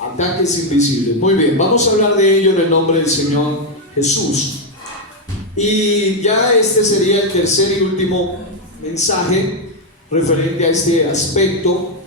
Ataques invisibles. Muy bien, vamos a hablar de ello en el nombre del Señor Jesús. Y ya este sería el tercer y último mensaje referente a este aspecto.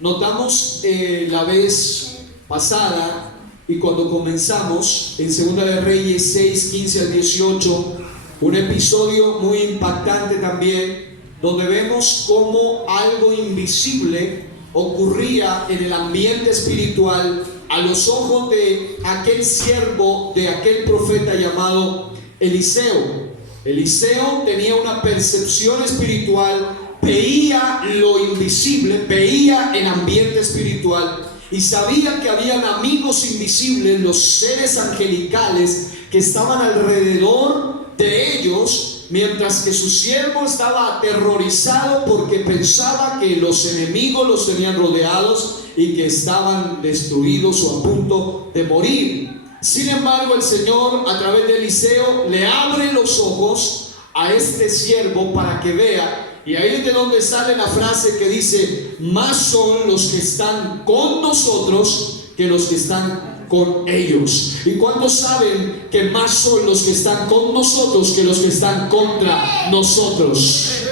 Notamos la vez pasada y cuando comenzamos en Segunda de Reyes 6, 15 al 18, un episodio muy impactante también, donde vemos cómo algo invisible ocurría en el ambiente espiritual a los ojos de aquel siervo, de aquel profeta llamado Eliseo. Eliseo tenía una percepción espiritual, veía lo invisible, veía el ambiente espiritual y sabía que habían amigos invisibles, los seres angelicales que estaban alrededor de ellos, mientras que su siervo estaba aterrorizado porque pensaba que los enemigos los tenían rodeados y que estaban destruidos o a punto de morir. Sin embargo, el Señor a través de Eliseo le abre los ojos a este siervo para que vea. Y ahí es de donde sale la frase que dice: más son los que están con nosotros que los que están con ellos. ¿Y cuántos saben que más son los que están con nosotros que los que están contra nosotros?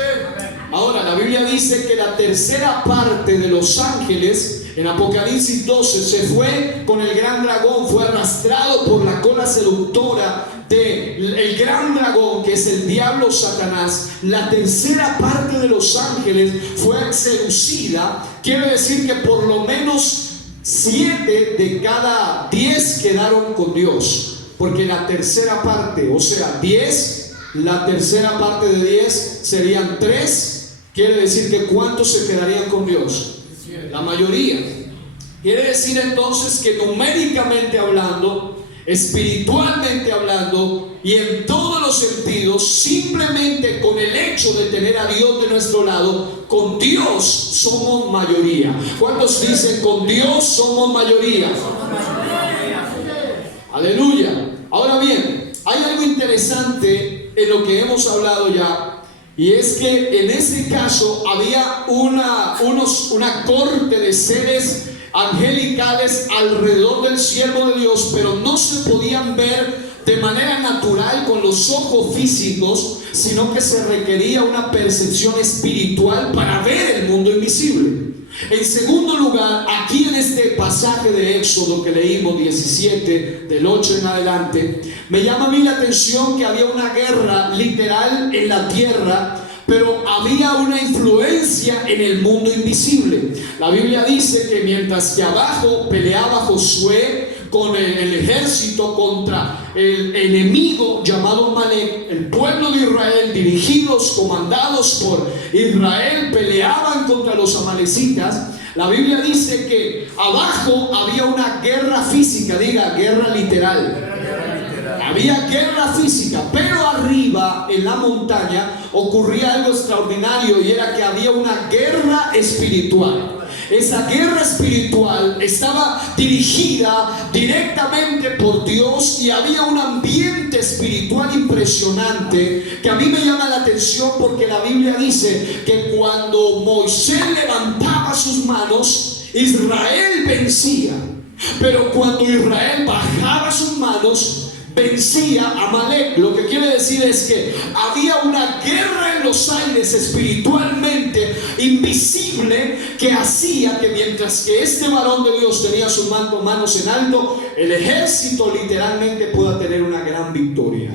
Ahora, la Biblia dice que la tercera parte de los ángeles en Apocalipsis 12 se fue con el gran dragón, fue arrastrado por la cola seductora del gran dragón, que es el diablo Satanás. La tercera parte de los ángeles fue seducida. Quiere decir que por lo menos 7 de cada 10 quedaron con Dios, porque la tercera parte, o sea 10, la tercera parte de 10 serían 3. Quiere decir que ¿cuántos se quedarían con Dios? La mayoría. Quiere decir entonces que numéricamente hablando, espiritualmente hablando y en todos los sentidos, simplemente con el hecho de tener a Dios de nuestro lado, con Dios somos mayoría. ¿Cuántos dicen con Dios somos mayoría? Aleluya. Ahora bien, hay algo interesante en lo que hemos hablado ya, y es que en ese caso había una corte de seres angelicales alrededor del siervo de Dios, pero no se podían ver de manera natural con los ojos físicos, sino que se requería una percepción espiritual para ver el mundo invisible. En segundo lugar, aquí en este pasaje de Éxodo que leímos 17, del 8 en adelante, me llama a mí la atención que había una guerra literal en la tierra, pero había una influencia en el mundo invisible. La Biblia dice que mientras que abajo peleaba Josué con el ejército contra el enemigo llamado Amalek, el pueblo de Israel, dirigidos, comandados por Israel, peleaban contra los amalecitas. La Biblia dice que abajo había una guerra física, diga, guerra literal. Había guerra física, pero arriba en la montaña ocurría algo extraordinario, y era que había una guerra espiritual. Esa guerra espiritual estaba dirigida directamente por Dios, y había un ambiente espiritual impresionante que a mí me llama la atención, porque la Biblia dice que cuando Moisés levantaba sus manos, Israel vencía, pero cuando Israel bajaba sus manos, vencía a Amalek. Lo que quiere decir es que había una guerra en los aires espiritualmente invisible, que hacía que mientras que este varón de Dios tenía sus manos en alto, el ejército literalmente pueda tener una gran victoria.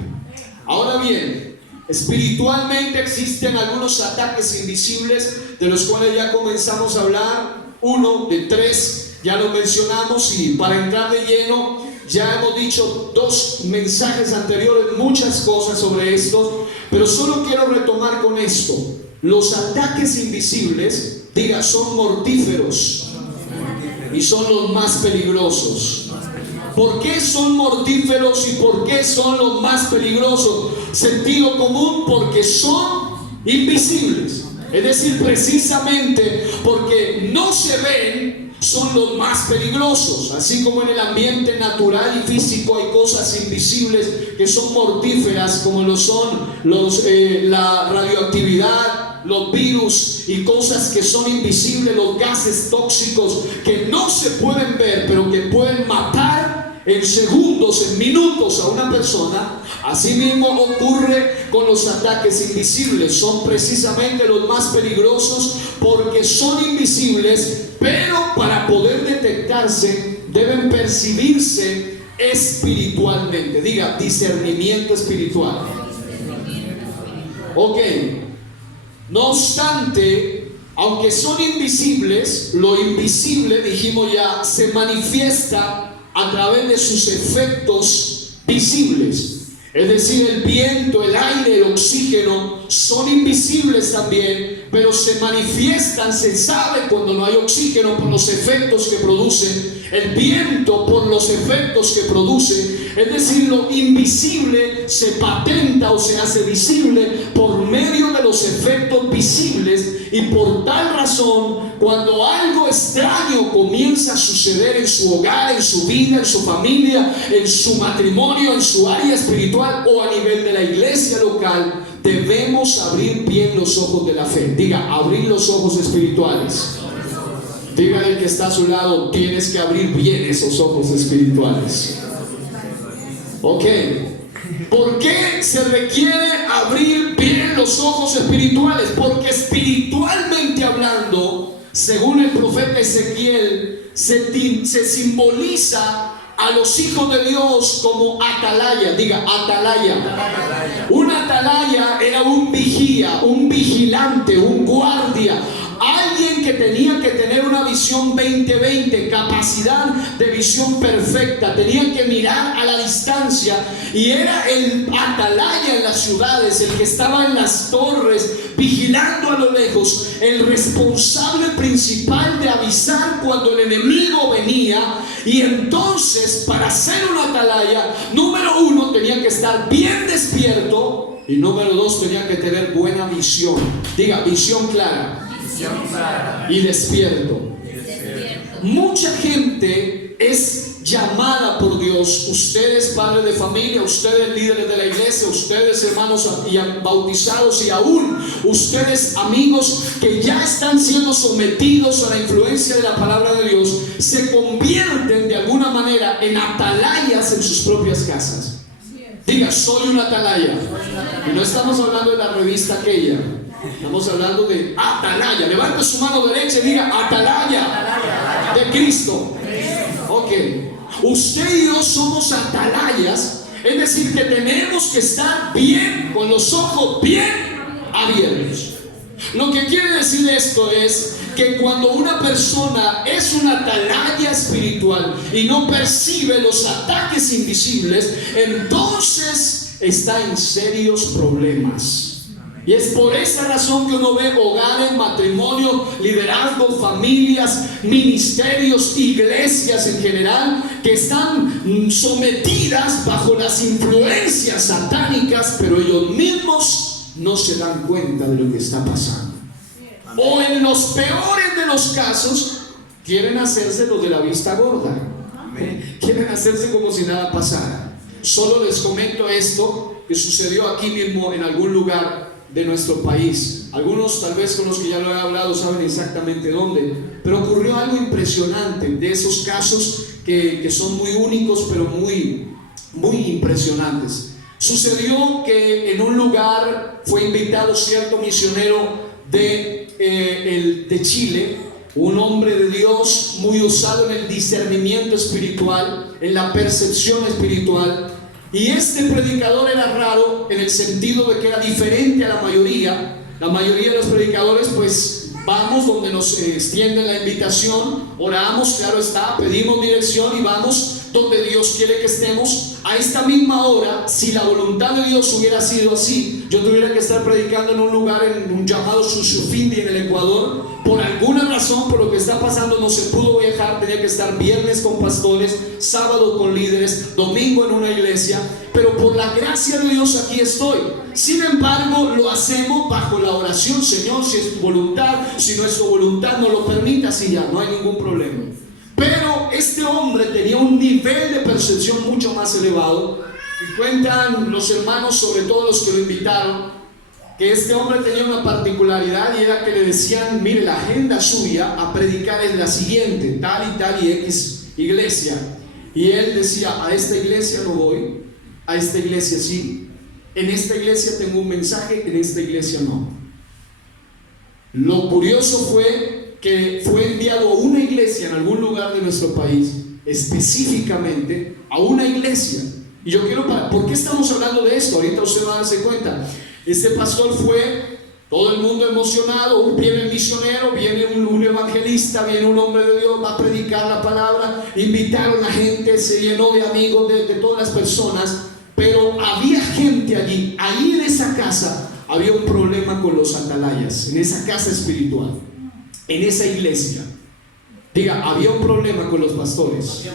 Ahora bien, espiritualmente existen algunos ataques invisibles de los cuales ya comenzamos a hablar. Uno de 3 ya lo mencionamos, y para entrar de lleno, ya hemos dicho 2 mensajes anteriores, muchas cosas sobre esto, pero solo quiero retomar con esto. Los ataques invisibles, diga, son mortíferos y son los más peligrosos. ¿Por qué son mortíferos y por qué son los más peligrosos? Sentido común: porque son invisibles. Es decir, precisamente porque no se ven, son los más peligrosos. Así como en el ambiente natural y físico hay cosas invisibles que son mortíferas, como lo son la radioactividad, los virus y cosas que son invisibles, los gases tóxicos que no se pueden ver, pero que pueden matar en segundos, en minutos a una persona. Así mismo ocurre con los ataques invisibles. Son precisamente los más peligrosos porque son invisibles, pero para poder detectarse deben percibirse espiritualmente. Diga, discernimiento espiritual. Ok. No obstante, aunque son invisibles, lo invisible, dijimos ya, se manifiesta a través de sus efectos visibles. Es decir, el viento, el aire, el oxígeno son invisibles también, pero se manifiestan, se sabe cuando no hay oxígeno por los efectos que producen, el viento por los efectos que produce. Es decir, lo invisible se patenta o se hace visible por medio de los efectos visibles, y por tal razón, cuando algo extraño comienza a suceder en su hogar, en su vida, en su familia, en su matrimonio, en su área espiritual o a nivel de la iglesia local, debemos abrir bien los ojos de la fe. Diga, abrir los ojos espirituales. Dígale al que está a su lado, tienes que abrir bien esos ojos espirituales. Ok. ¿Por qué se requiere abrir bien los ojos espirituales? Porque espiritualmente hablando, según el profeta Ezequiel, se simboliza a los hijos de Dios como atalaya. Diga, atalaya. Un atalaya era un vigía, un vigilante, un guardia, alguien que tenía que tener una visión 20/20, capacidad de visión perfecta, tenía que mirar a la distancia, y era el atalaya en las ciudades, el que estaba en las torres vigilando a lo lejos, el responsable principal de avisar cuando el enemigo venía. Y entonces, para ser un atalaya, número uno, tenía que estar bien despierto, y número dos, tenía que tener buena visión. Diga, visión clara y despierto. Mucha gente es llamada por Dios. Ustedes, padres de familia, ustedes, líderes de la iglesia, ustedes, hermanos y bautizados, y aún ustedes, amigos que ya están siendo sometidos a la influencia de la palabra de Dios, se convierten de alguna manera en atalayas en sus propias casas. Diga, soy un atalaya. Y no estamos hablando de la revista aquella. Estamos hablando de atalaya. Levante su mano derecha y diga, atalaya de Cristo. Ok. Usted y yo somos atalayas. Es decir, que tenemos que estar bien, con los ojos bien abiertos. Lo que quiere decir esto es que cuando una persona es una atalaya espiritual y no percibe los ataques invisibles, entonces está en serios problemas. Y es por esa razón que uno ve hogares, matrimonio, liderazgo, familias, ministerios, iglesias en general, que están sometidas bajo las influencias satánicas, pero ellos mismos no se dan cuenta de lo que está pasando. O en los peores de los casos, quieren hacerse los de la vista gorda. Quieren hacerse como si nada pasara. Solo les comento esto que sucedió aquí mismo en algún lugar de nuestro país. Algunos tal vez con los que ya lo he hablado saben exactamente dónde, pero ocurrió algo impresionante, de esos casos que son muy únicos, pero muy impresionantes. Sucedió que en un lugar fue invitado cierto misionero de Chile, un hombre de Dios muy usado en el discernimiento espiritual, en la percepción espiritual. Y este predicador era raro en el sentido de que era diferente a la mayoría. La mayoría de los predicadores, pues vamos donde nos extienden la invitación, oramos, claro está, pedimos dirección y vamos donde Dios quiere que estemos. A esta misma hora, si la voluntad de Dios hubiera sido así, yo tuviera que estar predicando en un lugar en un llamado Sushufindi en el Ecuador. Por alguna razón, por lo que está pasando, no se pudo viajar. Tenía que estar viernes con pastores, sábado con líderes, domingo en una iglesia. Pero por la gracia de Dios aquí estoy. Sin embargo, lo hacemos bajo la oración. Señor, si es tu voluntad, si no es tu voluntad, no lo permitas, y ya, no hay ningún problema. Pero este hombre tenía un nivel de percepción mucho más elevado. Y cuentan los hermanos, sobre todo los que lo invitaron, que este hombre tenía una particularidad y era que le decían: mire, la agenda suya a predicar es la siguiente, tal y X iglesia. Y él decía: a esta iglesia no voy, a esta iglesia sí, en esta iglesia tengo un mensaje, en esta iglesia no. Lo curioso fue que fue enviado a una iglesia en algún lugar de nuestro país, específicamente a una iglesia. Y yo quiero, ¿por qué estamos hablando de esto? Ahorita usted va a darse cuenta. Este pastor fue, todo el mundo emocionado, viene el misionero, viene un evangelista, viene un hombre de Dios, va a predicar la palabra, invitaron a gente, se llenó de amigos de todas las personas, pero había gente allí, ahí en esa casa había un problema con los atalayas, en esa casa espiritual, en esa iglesia. Diga, había un problema con los pastores,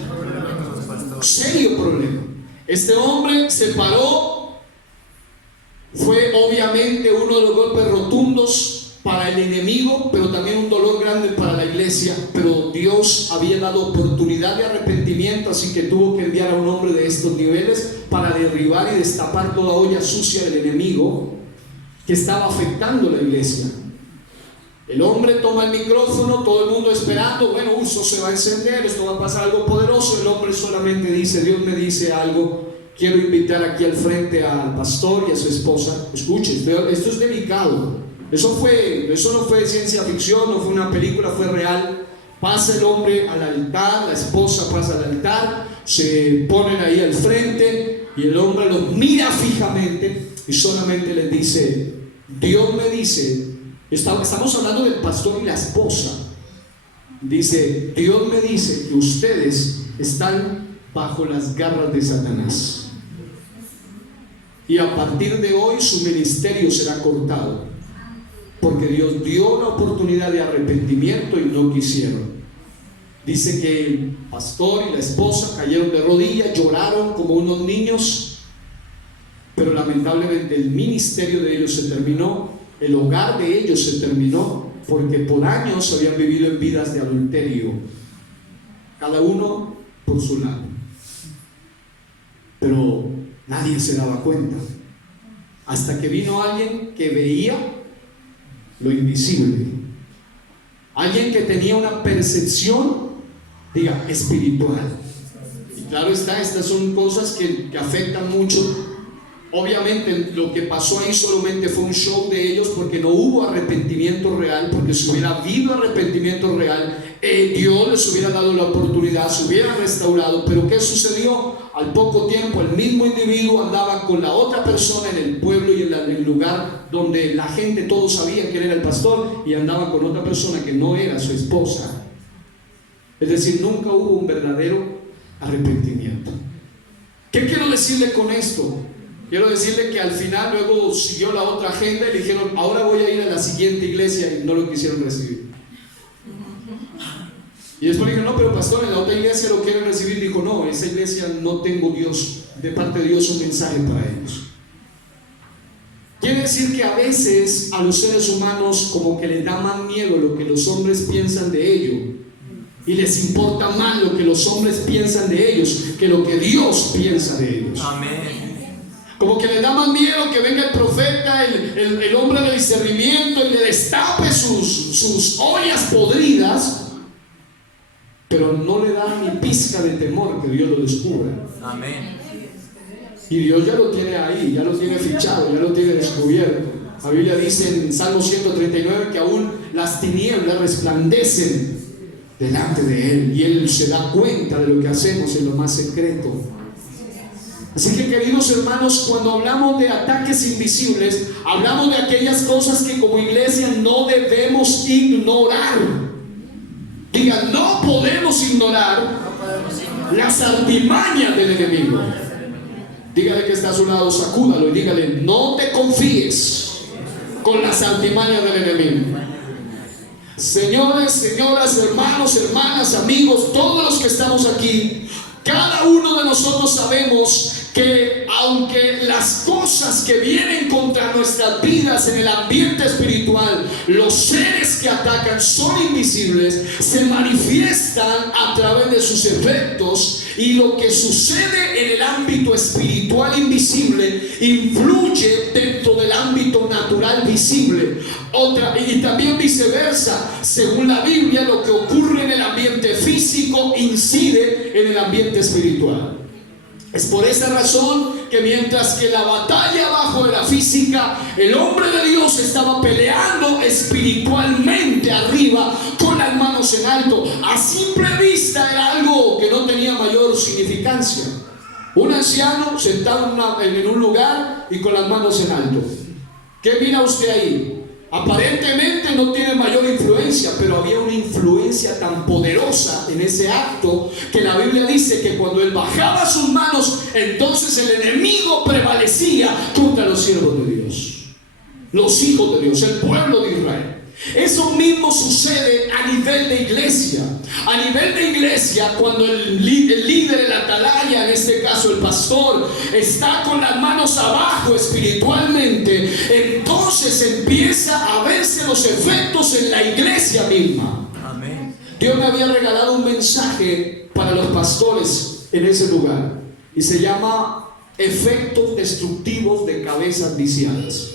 serio problema. Este hombre se paró. Fue obviamente uno de los golpes rotundos para el enemigo, pero también un dolor grande para la iglesia. Pero Dios había dado oportunidad de arrepentimiento, así que tuvo que enviar a un hombre de estos niveles para derribar y destapar toda olla sucia del enemigo que estaba afectando la iglesia. El hombre toma el micrófono, todo el mundo esperando, bueno, esto se va a encender, esto va a pasar algo poderoso. El hombre solamente dice: Dios me dice algo. Quiero invitar aquí al frente al pastor y a su esposa. Escuche, esto es delicado. Eso no fue ciencia ficción, no fue una película, fue real. Pasa el hombre al altar, la esposa pasa al altar, se ponen ahí al frente y el hombre los mira fijamente y solamente les dice: Dios me dice, estamos hablando del pastor y la esposa. Dice: Dios me dice que ustedes están bajo las garras de Satanás. Y a partir de hoy su ministerio será cortado, porque Dios dio la oportunidad de arrepentimiento y no quisieron. Dice que el pastor y la esposa cayeron de rodillas, lloraron como unos niños, pero lamentablemente el ministerio de ellos se terminó, el hogar de ellos se terminó, porque por años habían vivido en vidas de adulterio, cada uno por su lado. Pero nadie se daba cuenta, hasta que vino alguien que veía lo invisible, alguien que tenía una percepción, diga, espiritual. Y claro está, estas son cosas que afectan mucho. Obviamente lo que pasó ahí solamente fue un show de ellos, porque no hubo arrepentimiento real, porque si hubiera habido arrepentimiento real, Dios les hubiera dado la oportunidad, se hubiera restaurado. Pero ¿qué sucedió? Al poco tiempo el mismo individuo andaba con la otra persona en el pueblo y en el lugar donde la gente, todos sabían que él era el pastor, y andaba con otra persona que no era su esposa. Es decir, nunca hubo un verdadero arrepentimiento. ¿Qué quiero decirle con esto? Quiero decirle que al final luego siguió la otra agenda y le dijeron: ahora voy a ir a la siguiente iglesia, y no lo quisieron recibir. Y después le dijeron: no, pero pastor, en la otra iglesia lo quieren recibir. Dijo: no, esa iglesia no tengo Dios, de parte de Dios, un mensaje para ellos. Quiere decir que a veces a los seres humanos como que les da más miedo lo que los hombres piensan de ellos, y les importa más lo que los hombres piensan de ellos que lo que Dios piensa de ellos. Amén. Como que le da más miedo que venga el profeta, el hombre de discernimiento, y le destape sus ollas podridas, pero no le da ni pizca de temor que Dios lo descubra. Amén. Y Dios ya lo tiene ahí, ya lo tiene fichado, ya lo tiene descubierto. La Biblia dice en Salmo 139 que aún las tinieblas resplandecen delante de Él, y Él se da cuenta de lo que hacemos en lo más secreto. Así que, queridos hermanos, cuando hablamos de ataques invisibles, hablamos de aquellas cosas que como iglesia no debemos ignorar. Diga, no podemos ignorar las artimañas del enemigo. Dígale que está a su lado, sacúdalo y dígale: no te confíes con las artimañas del enemigo. Señores, señoras, hermanos, hermanas, amigos, todos los que estamos aquí, cada uno de nosotros sabemos que aunque las cosas que vienen contra nuestras vidas en el ambiente espiritual, los seres que atacan son invisibles, se manifiestan a través de sus efectos, y lo que sucede en el ámbito espiritual invisible influye dentro del ámbito natural visible. Y también viceversa, según la Biblia, lo que ocurre en el ambiente físico incide en el ambiente espiritual. Es por esa razón que mientras que la batalla abajo de la física, el hombre de Dios estaba peleando espiritualmente arriba con las manos en alto. A simple vista era algo que no tenía mayor significancia. Un anciano sentado en un lugar y con las manos en alto. ¿Qué mira usted ahí? Aparentemente no tiene mayor influencia, pero había una influencia tan poderosa en ese acto que la Biblia dice que cuando él bajaba sus manos, entonces el enemigo prevalecía contra los siervos de Dios, los hijos de Dios, el pueblo de Israel. Eso mismo sucede a nivel de iglesia. A nivel de iglesia, cuando el líder, el atalaya, en este caso el pastor, está con las manos abajo espiritualmente, entonces empieza a verse los efectos en la iglesia misma. Amén. Dios me había regalado un mensaje para los pastores en ese lugar y se llama efectos destructivos de cabezas viciadas.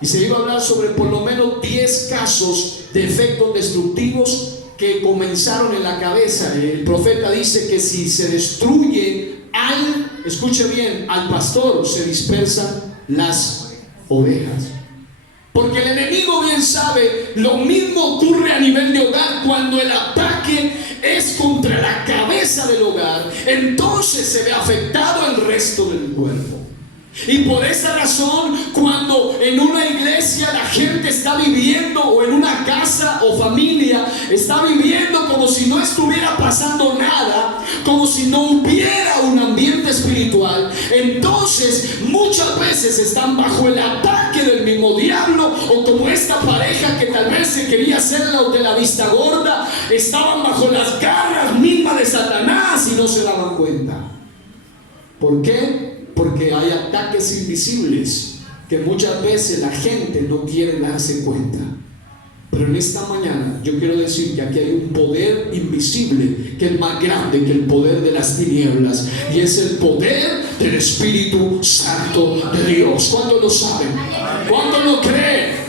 Y se iba a hablar sobre por lo menos 10 casos de efectos destructivos que comenzaron en la cabeza. El profeta dice que si se destruye escuche bien, al pastor, se dispersan las ovejas. Porque el enemigo bien sabe, lo mismo ocurre a nivel de hogar. Cuando el ataque es contra la cabeza del hogar, entonces se ve afectado el resto del cuerpo. Y por esa razón, cuando en una iglesia la gente está viviendo, o en una casa o familia está viviendo como si no estuviera pasando nada, como si no hubiera un ambiente espiritual, entonces muchas veces están bajo el ataque del mismo diablo, o como esta pareja que tal vez se quería hacer de la vista gorda, estaban bajo las garras mismas de Satanás y no se daban cuenta. ¿Por qué? Porque hay ataques invisibles que muchas veces la gente no quiere darse cuenta. Pero en esta mañana yo quiero decir que aquí hay un poder invisible que es más grande que el poder de las tinieblas, y es el poder del Espíritu Santo de Dios. ¿Cuántos lo saben? ¿Cuántos lo creen?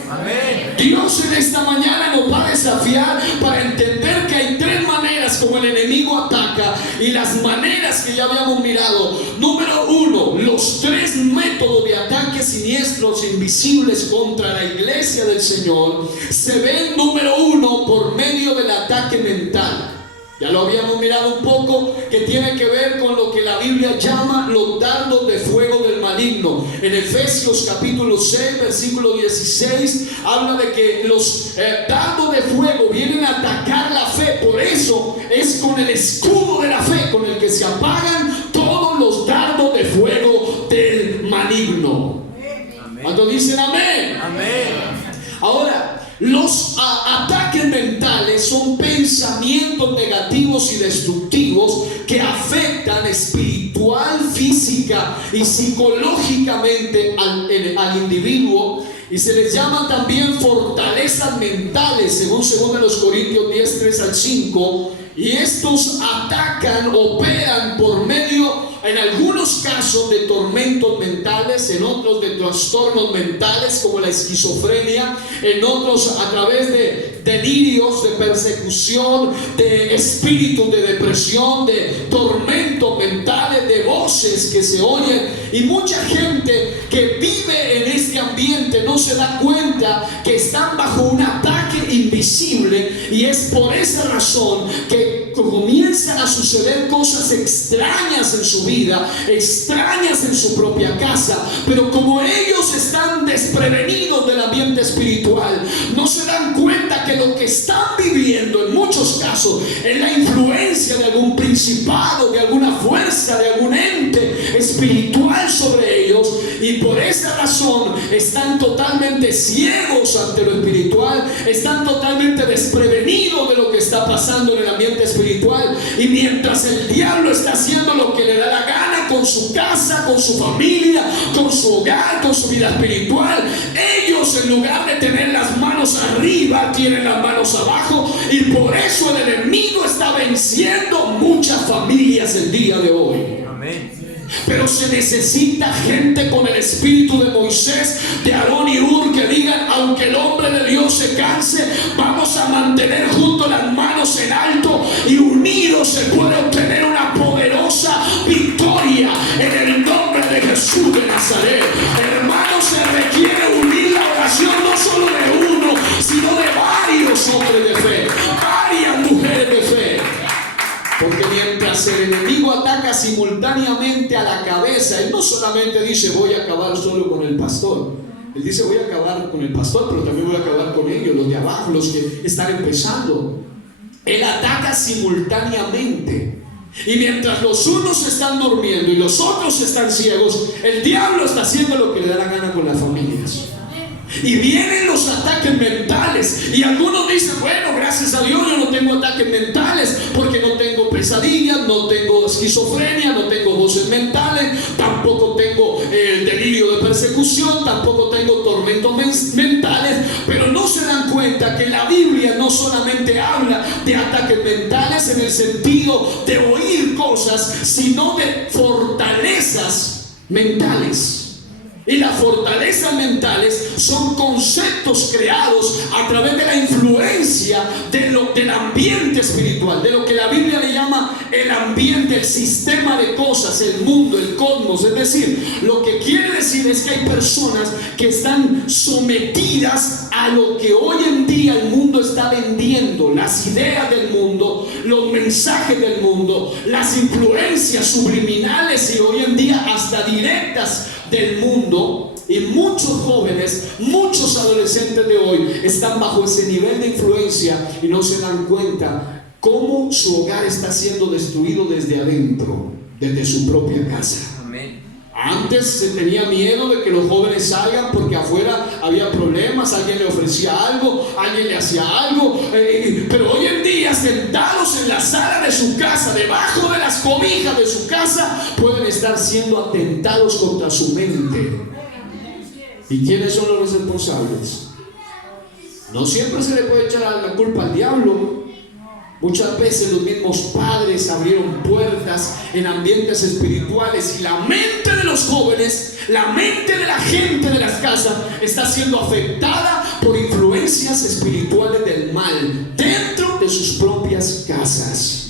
Dios en esta mañana nos va a desafiar para entender que hay 3 maneras como el enemigo ataca, y las maneras que ya habíamos mirado. Número 1, los 3 métodos de ataque siniestros invisibles contra la iglesia del Señor se ven, número 1, por medio del ataque mental. Ya lo habíamos mirado un poco, que tiene que ver con lo que la Biblia llama los dardos de fuego del maligno. En Efesios capítulo 6, versículo 16, habla de que los dardos de fuego vienen a atacar la fe. Por eso es con el escudo de la fe con el que se apagan todos los dardos de fuego del maligno. ¿Cuántos dicen amén? Amén. Ahora, los ataques mentales son pensamientos negativos y destructivos que afectan espiritual, física y psicológicamente al individuo, y se les llama también fortalezas mentales, según 2 Corintios 10, 3 al 5. Y estos atacan, operan por medio, en algunos casos, de tormentos mentales, en otros de trastornos mentales como la esquizofrenia, en otros a través de delirios, de persecución, de espíritus de depresión, de tormentos mentales, de voces que se oyen. Y mucha gente que vive en este ambiente no se da cuenta que están bajo un ataque invisible, y es por esa razón que comienzan a suceder cosas extrañas en su vida, extrañas en su propia casa. Pero como ellos están desprevenidos del ambiente espiritual, no se dan cuenta que lo que están viviendo en muchos casos es la influencia de algún principado, de alguna fuerza, de algún ente espiritual sobre ellos, y por esa razón están totalmente ciegos ante lo espiritual, están totalmente desprevenidos de lo que está pasando en el ambiente espiritual. Y mientras el diablo está haciendo lo que le da la gana con su casa, con su familia, con su hogar, con su vida espiritual. Ellos, en lugar de tener las manos arriba, tienen las manos abajo, y por eso el enemigo está venciendo muchas familias el día de hoy. Amén. Pero se necesita gente con el espíritu de Moisés, de Aarón y Hur, que digan: aunque el hombre de Dios se canse, vamos a mantener juntos las manos en alto, y unidos se puede obtener una poderosa victoria en el nombre de Jesús de Nazaret. Hermanos, se requiere unir la oración no solo de uno, sino de varios hombres de fe, varias mujeres de fe. Porque mientras el enemigo ataca simultáneamente a la cabeza, él no solamente dice: voy a acabar solo con el pastor. Él dice: voy a acabar con el pastor, pero también voy a acabar con ellos, los de abajo, los que están empezando. Él ataca simultáneamente. Y mientras los unos están durmiendo y los otros están ciegos, el diablo está haciendo lo que le da la gana con las familias. Y vienen los ataques mentales, y algunos dicen: bueno, gracias a Dios yo no tengo ataques mentales, porque no tengo pesadillas, no tengo esquizofrenia, no tengo voces mentales, tampoco tengo delirio de persecución, tampoco tengo tormentos mentales. Pero no se dan cuenta que la Biblia no solamente habla de ataques mentales en el sentido de oír cosas, sino de fortalezas mentales. Y las fortalezas mentales son conceptos creados a través de la influencia del ambiente espiritual, de lo que la Biblia le llama el ambiente, el sistema de cosas, el mundo, el cosmos. Es decir, lo que quiere decir es que hay personas que están sometidas a lo que hoy en día el mundo está vendiendo, las ideas del mundo, los mensajes del mundo, las influencias subliminales y hoy en día hasta directas del mundo. Y muchos jóvenes, muchos adolescentes de hoy están bajo ese nivel de influencia y no se dan cuenta cómo su hogar está siendo destruido desde adentro, desde su propia casa. Amén. Antes se tenía miedo de que los jóvenes salgan porque afuera había problemas, alguien le ofrecía algo, alguien le hacía algo, pero hoy en día, sentados en la sala de su casa, debajo de las cobijas de su casa, pueden estar siendo atentados contra su mente. ¿Y quiénes son los responsables? No siempre se le puede echar la culpa al diablo. Muchas veces los mismos padres abrieron puertas en ambientes espirituales, y la mente de los jóvenes, la mente de la gente de las casas está siendo afectada por influencias espirituales del mal dentro de sus propias casas.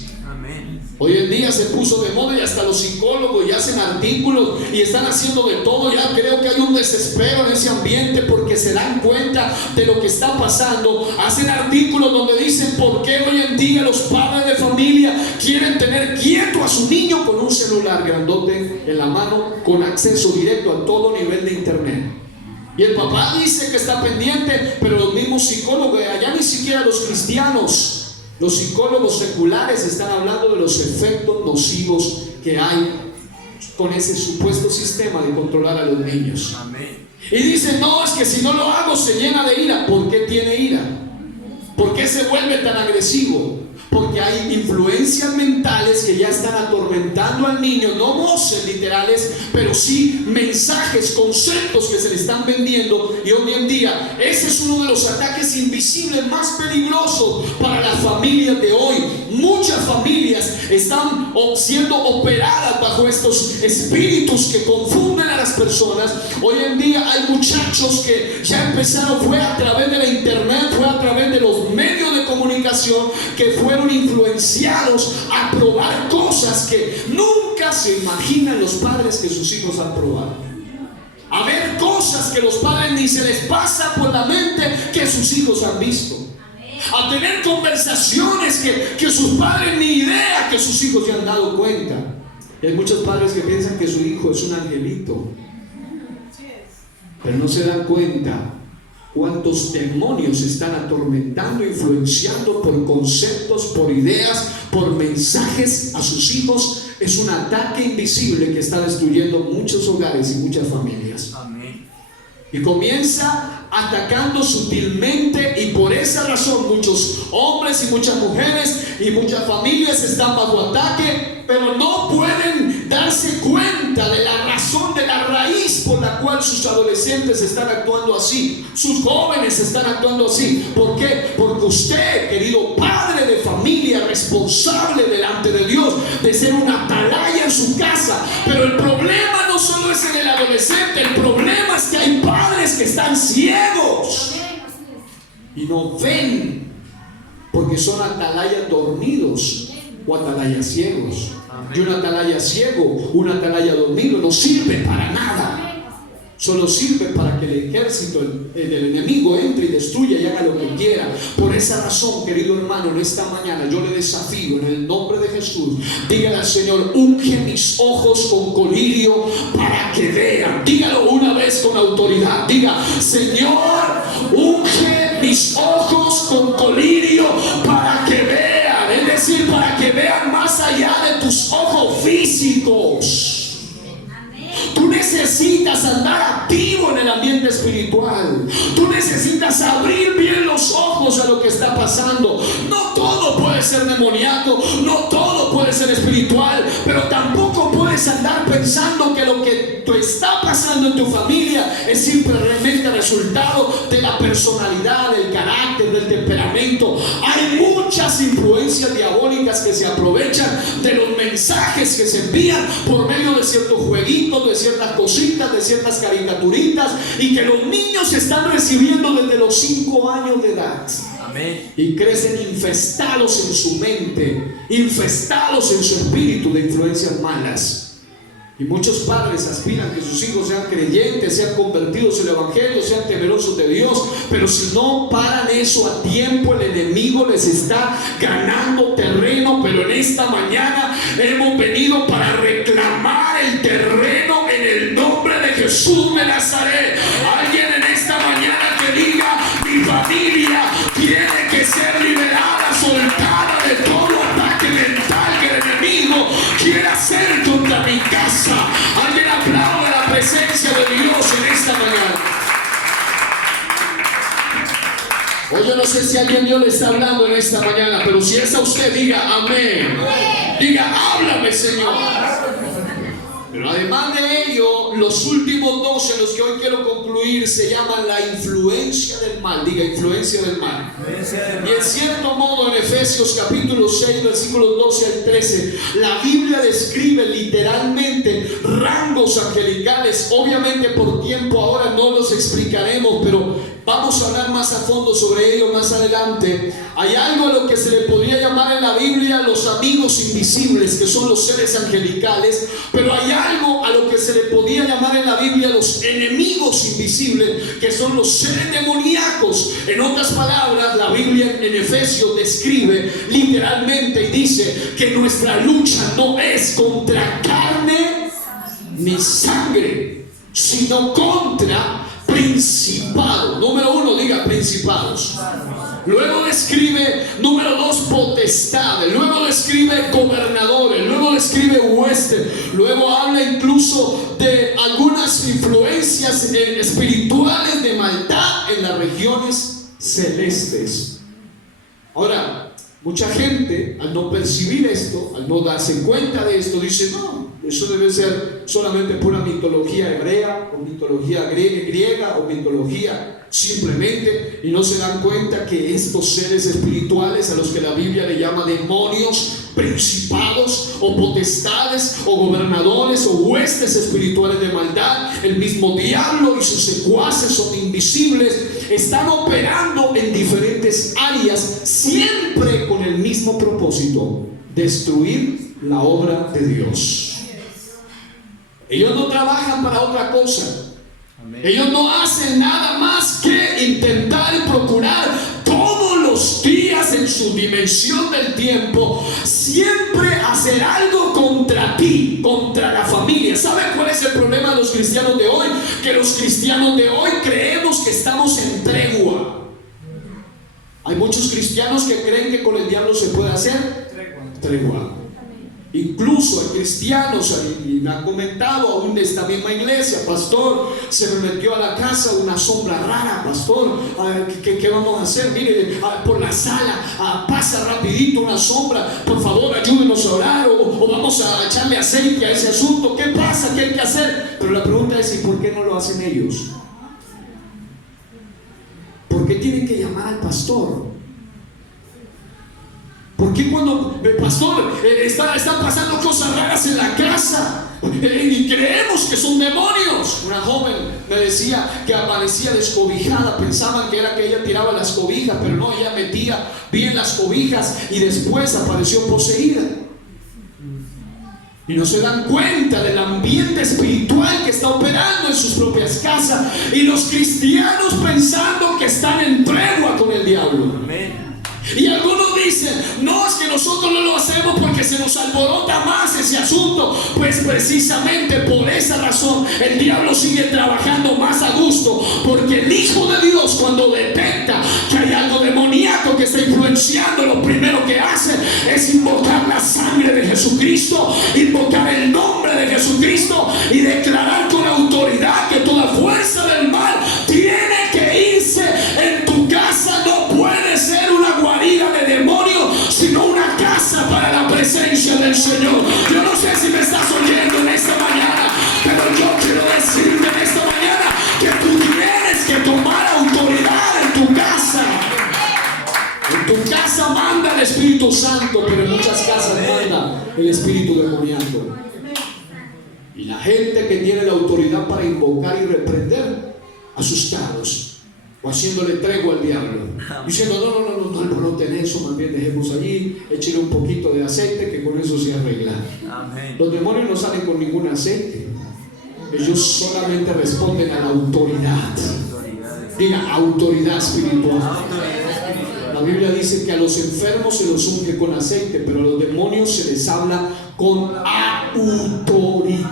Hoy en día se puso de moda y hasta los psicólogos ya hacen artículos y están haciendo de todo. Ya creo que hay un desespero en ese ambiente porque se dan cuenta de lo que está pasando. Hacen artículos donde dicen: ¿por qué hoy en día los padres de familia quieren tener quieto a su niño con un celular grandote en la mano, con acceso directo a todo nivel de internet? Y el papá dice que está pendiente, pero los mismos psicólogos, allá ni siquiera los cristianos, los psicólogos seculares están hablando de los efectos nocivos que hay con ese supuesto sistema de controlar a los niños. Amén. Y dicen: no, es que si no lo hago se llena de ira. ¿Por qué tiene ira? ¿Por qué se vuelve tan agresivo? Porque hay influencias mentales que ya están atormentando al niño, no voces literales, pero sí mensajes, conceptos que se le están vendiendo. Y hoy en día ese es uno de los ataques invisibles más peligrosos para las familias de hoy. Muchas familias están siendo operadas bajo estos espíritus que confunden a las personas. Hoy en día hay muchachos que ya empezaron, fue a través de la internet, fue a través de los medios de comunicación, que fueron influenciados a probar cosas que nunca se imaginan los padres que sus hijos han probado. A ver cosas que los padres ni se les pasa por la mente que sus hijos han visto. A tener conversaciones que sus padres ni idea que sus hijos ya han dado cuenta. Y hay muchos padres que piensan que su hijo es un angelito, pero no se dan cuenta cuántos demonios están atormentando, influenciando por conceptos, por ideas, por mensajes a sus hijos. Es un ataque invisible que está destruyendo muchos hogares y muchas familias. Amén. Y comienza atacando sutilmente, y por esa razón muchos hombres y muchas mujeres y muchas familias están bajo ataque, pero no pueden darse cuenta sus adolescentes están actuando así, sus jóvenes están actuando así. ¿Por qué? Porque usted, querido padre de familia, responsable delante de Dios de ser una atalaya en su casa. Pero el problema no solo es en el adolescente, el problema es que hay padres que están ciegos y no ven, porque son atalayas dormidos o atalayas ciegos. Y un atalaya ciego, un atalaya dormido no sirve para nada. Solo sirve para que el ejército del enemigo entre y destruya y haga lo que quiera. Por esa razón, querido hermano, en esta mañana yo le desafío en el nombre de Jesús. Dígale al Señor: unge mis ojos con colirio para que vean. Dígalo una vez con autoridad. Diga: Señor, unge mis ojos con colirio para que vean. Es decir, para que vean más allá de tus ojos físicos. Tú necesitas andar activo en el ambiente espiritual. Tú necesitas abrir bien los ojos a lo que está pasando. No todo puede ser demoníaco, no todo puede ser espiritual, pero tampoco puedes andar pensando que lo que te está pasando en tu familia es simplemente resultado de la personalidad, del carácter, del temperamento. Hay muchas influencias diabólicas que se aprovechan de los mensajes que se envían por medio de ciertos jueguitos, de ciertas cositas, de ciertas caricaturitas, y que los niños están recibiendo desde los 5 años de edad. Amén. Y crecen infestados en su mente, infestados en su espíritu de influencias malas. Y muchos padres aspiran que sus hijos sean creyentes, sean convertidos al evangelio, sean temerosos de Dios, pero si no paran eso a tiempo, el enemigo les está ganando terreno. Pero en esta mañana hemos venido para reclamar el terreno en el nombre de Jesús de Nazaret. Alguien en esta mañana que diga: mi familia tiene que ser liberada, soltada de todo ataque mental que el enemigo quiere hacer contra mi casa. Alguien aplaude la presencia de Dios en esta mañana. Hoy yo no sé si alguien Dios le está hablando en esta mañana, pero si es a usted, diga amén. Diga: háblame, Señor. Pero además de ello, los últimos dos en los que hoy quiero concluir se llaman la influencia del mal. Diga: influencia del mal. Y en cierto modo, en Efesios capítulo 6, versículos 12 al 13, la Biblia describe literalmente rangos angelicales. Obviamente por tiempo ahora no los explicaremos, pero vamos a hablar más a fondo sobre ello más adelante. Hay algo a lo que se le podría llamar en la Biblia los amigos invisibles, que son los seres angelicales, pero hay algo a lo que se le podía llamar en la Biblia los enemigos invisibles, que son los seres demoníacos. En otras palabras, la Biblia en Efesios describe literalmente y dice que nuestra lucha no es contra carne ni sangre, sino contra principados. Número 1, diga principados. Luego describe, número 2, potestades. Luego describe gobernadores. Luego describe huestes. Luego habla incluso de algunas influencias espirituales de maldad en las regiones celestes. Ahora, mucha gente, al no percibir esto, al no darse cuenta de esto, dice: no, eso debe ser solamente pura mitología hebrea o mitología griega o mitología simplemente, y no se dan cuenta que estos seres espirituales, a los que la Biblia le llama demonios, principados o potestades o gobernadores o huestes espirituales de maldad, el mismo diablo y sus secuaces son invisibles, están operando en diferentes áreas, siempre con el mismo propósito: destruir la obra de Dios. Ellos no trabajan para otra cosa. Ellos no hacen nada más que intentar y procurar todos los días, en su dimensión del tiempo, siempre hacer algo contra ti, contra la familia. ¿Saben cuál es el problema de los cristianos de hoy? Que los cristianos de hoy creemos que estamos en tregua. Hay muchos cristianos que creen que con el diablo se puede hacer tregua. Incluso hay cristianos, y me han comentado aún de esta misma iglesia: pastor, se me metió a la casa una sombra rara, pastor, ¿qué vamos a hacer? Mire, por la sala pasa rapidito una sombra, por favor ayúdenos a orar, o o vamos a echarle aceite a ese asunto. ¿Qué pasa? ¿Qué hay que hacer? Pero la pregunta es, ¿y por qué no lo hacen ellos? ¿Por qué tienen que llamar al pastor? ¿Por qué cuando el pastor están pasando cosas raras en la casa y creemos que son demonios? Una joven me decía que amanecía descobijada, pensaban que era que ella tiraba las cobijas, pero no, ella metía bien las cobijas y después apareció poseída. Y no se dan cuenta del ambiente espiritual que está operando en sus propias casas, y los cristianos pensando que están en tregua con el diablo. Amén. Y algunos dicen, no, es que nosotros no lo hacemos porque se nos alborota más ese asunto. Pues precisamente por esa razón el diablo sigue trabajando más a gusto, porque el Hijo de Dios, cuando detecta que hay algo demoníaco que está influenciando, lo primero que hace es invocar la sangre de Jesucristo, invocar el nombre de Jesucristo y declarar con autoridad que toda fuerza del mal tiene que irse. En tu casa no puede ser una guarida de demonios, sino una casa para la presencia del Señor. Yo no sé si me estás oyendo en esta mañana, pero yo quiero decirte en esta mañana que tú tienes que tomar autoridad en tu casa. En tu casa manda el Espíritu Santo, pero en muchas casas manda el espíritu demoníaco. Y la gente que tiene la autoridad para invocar y reprender, asustados o haciéndole tregua al diablo, diciendo no alboroten eso, más bien dejemos allí, échale un poquito de aceite que con eso se arregla. Amén. Los demonios no salen con ningún aceite, ellos solamente responden a la autoridad. Diga, autoridad espiritual. La Biblia dice que a los enfermos se los unge con aceite, pero a los demonios se les habla con autoridad.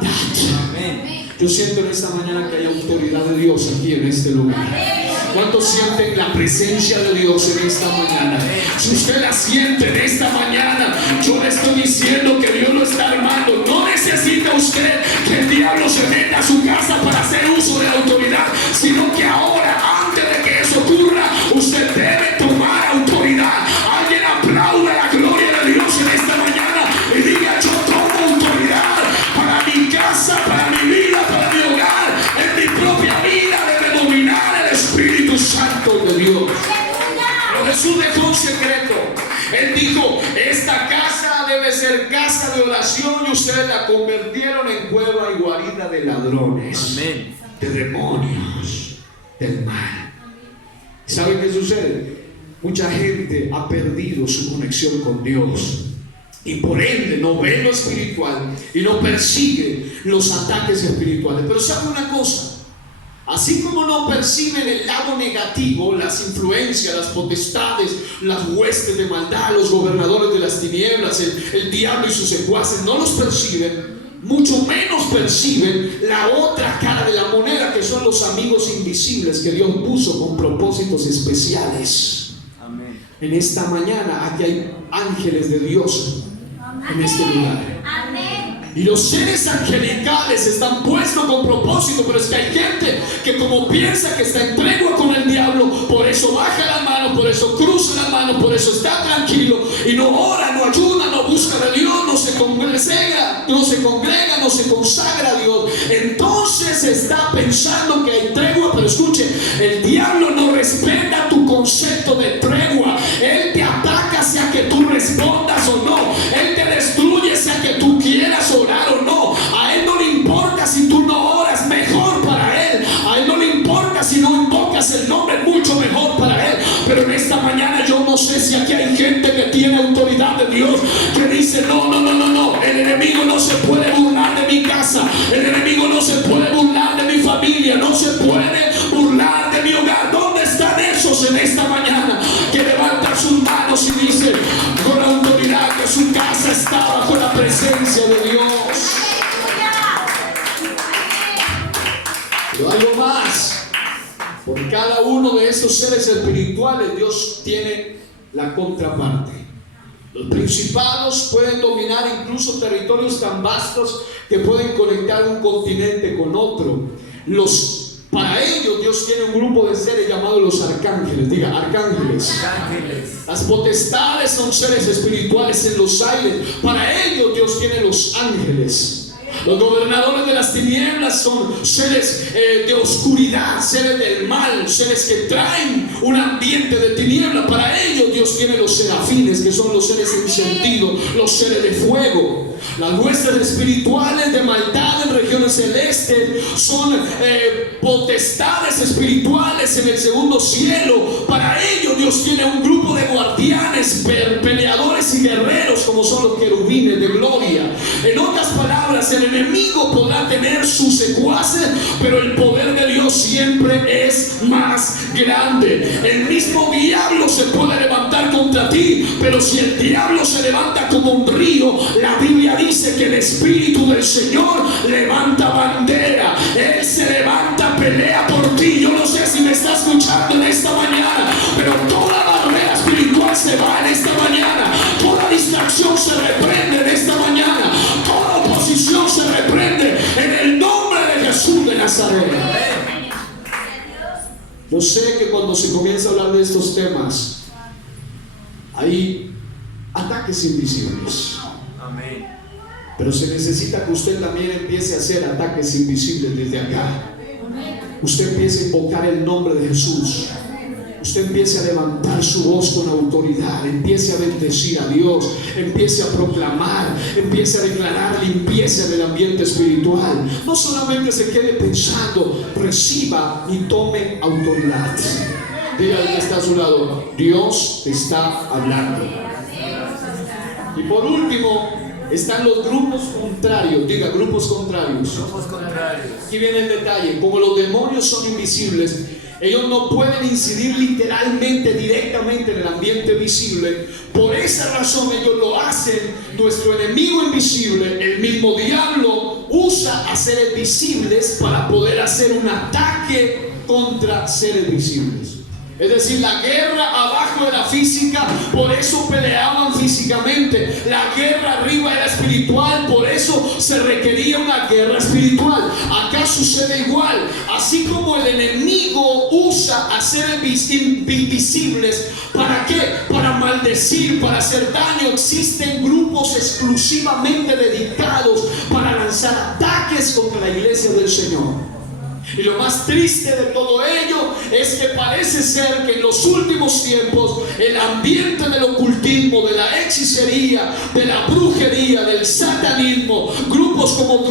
Yo siento en esta mañana que hay autoridad de Dios aquí en este lugar. ¿Cuántos sienten la presencia de Dios en esta mañana? Si usted la siente en esta mañana, yo le estoy diciendo que Dios lo está armando. No necesita usted que el diablo se meta a su casa para hacer uso de la autoridad, sino que ahora, antes de que eso ocurra, usted debe tomar autoridad. Alguien aplauda la gloria de Dios en esta mañana y diga: yo tomo autoridad para mi casa, para mi vida, para mi hogar, en mi propia vida debe dominar el Espíritu Santo de Dios. Pero Jesús dejó un secreto. Él dijo: esta casa debe ser casa de oración, y ustedes la convirtieron en cueva y guarida de ladrones. Amén. De demonios, del mal. ¿Saben qué sucede? Mucha gente ha perdido su conexión con Dios y por ende no ve lo espiritual y no persigue los ataques espirituales. Pero ¿sabe una cosa? Así como no perciben el lado negativo, las influencias, las potestades, las huestes de maldad, los gobernadores de las tinieblas, el diablo y sus secuaces, no los perciben, mucho menos perciben la otra cara de la moneda, que son los amigos invisibles que Dios puso con propósitos especiales. Amén. En esta mañana aquí hay ángeles de Dios en este lugar. Amén. Y los seres angelicales están puestos con propósito, pero es que hay gente que, como piensa que está en tregua con el diablo, por eso baja la mano, por eso cruza la mano, por eso está tranquilo y no ora, no ayuda, no busca de Dios, no se congrega, no se consagra a Dios. Entonces está pensando que hay tregua, pero escuche, el diablo no respeta tu concepto de tregua. Él te ataca sea que tú respondas o no, él te destruye sea que tú quieras orar o no. A él no le importa si tú no oras, mejor para él. A él no le importa si no invocas el nombre, mucho mejor para él. Pero en esta mañana yo no sé si aquí hay gente que tiene autoridad de Dios, que dice: no, el enemigo no se puede burlar de mi casa, el enemigo no se puede burlar de mi familia, no se puede burlar de mi hogar. ¿Dónde están esos en esta mañana que levantan sus manos y dicen con autoridad que su casa está bajo la presencia de Dios? Pero algo más. Por cada uno de estos seres espirituales Dios tiene la contraparte. Los principados pueden dominar incluso territorios tan vastos que pueden conectar un continente con otro. Los Para ellos Dios tiene un grupo de seres llamados los arcángeles. Diga, arcángeles. Las potestades son seres espirituales en los aires. Para ellos Dios tiene los ángeles. Los gobernadores de las tinieblas son seres de oscuridad, seres del mal, seres que traen un ambiente de tiniebla. Para ellos Dios tiene los serafines, que son los seres encendidos, los seres de fuego. Las huestes espirituales de maldad en regiones celestes son potestades espirituales en el segundo cielo. Para ellos Dios tiene un grupo de guardianes, peleadores y guerreros, como son los querubines de gloria. En otras palabras, el enemigo podrá tener sus secuaces, pero el poder de Dios siempre es más grande. El mismo diablo se puede levantar contra ti, pero si el diablo se levanta como un río, la Biblia dice que el Espíritu del Señor levanta bandera. Él se levanta, pelea por ti. Yo no sé si me está escuchando en esta mañana, pero toda barrera espiritual se va en esta mañana. Toda distracción se reprende en esta mañana. Toda oposición se reprende en el nombre de Jesús de Nazaret. Yo sé que cuando se comienza a hablar de estos temas, hay ataques invisibles. Amén. Pero se necesita que usted también empiece a hacer ataques invisibles desde acá. Usted empiece a invocar el nombre de Jesús. Usted empiece a levantar su voz con autoridad. Empiece a bendecir a Dios. Empiece a proclamar. Empiece a declarar limpieza en el ambiente espiritual. No solamente se quede pensando, reciba y tome autoridad. Diga al que está a su lado, Dios te está hablando. Y por último, están los grupos contrarios. Diga, grupos contrarios. Grupos contrarios. Aquí viene el detalle. Como los demonios son invisibles, ellos no pueden incidir literalmente, directamente en el ambiente visible. Por esa razón ellos lo hacen. Nuestro enemigo invisible, el mismo diablo, usa a seres visibles para poder hacer un ataque contra seres visibles. Es decir, la guerra abajo era física, por eso peleaban físicamente. La guerra arriba era espiritual, por eso se requería una guerra espiritual. Acá sucede igual. Así como el enemigo usa a seres invisibles, ¿para qué? Para maldecir, para hacer daño. Existen grupos exclusivamente dedicados para lanzar ataques contra la iglesia del Señor. Y lo más triste de todo ello es que parece ser que en los últimos tiempos el ambiente del ocultismo, de la hechicería, de la brujería, del satanismo, grupos como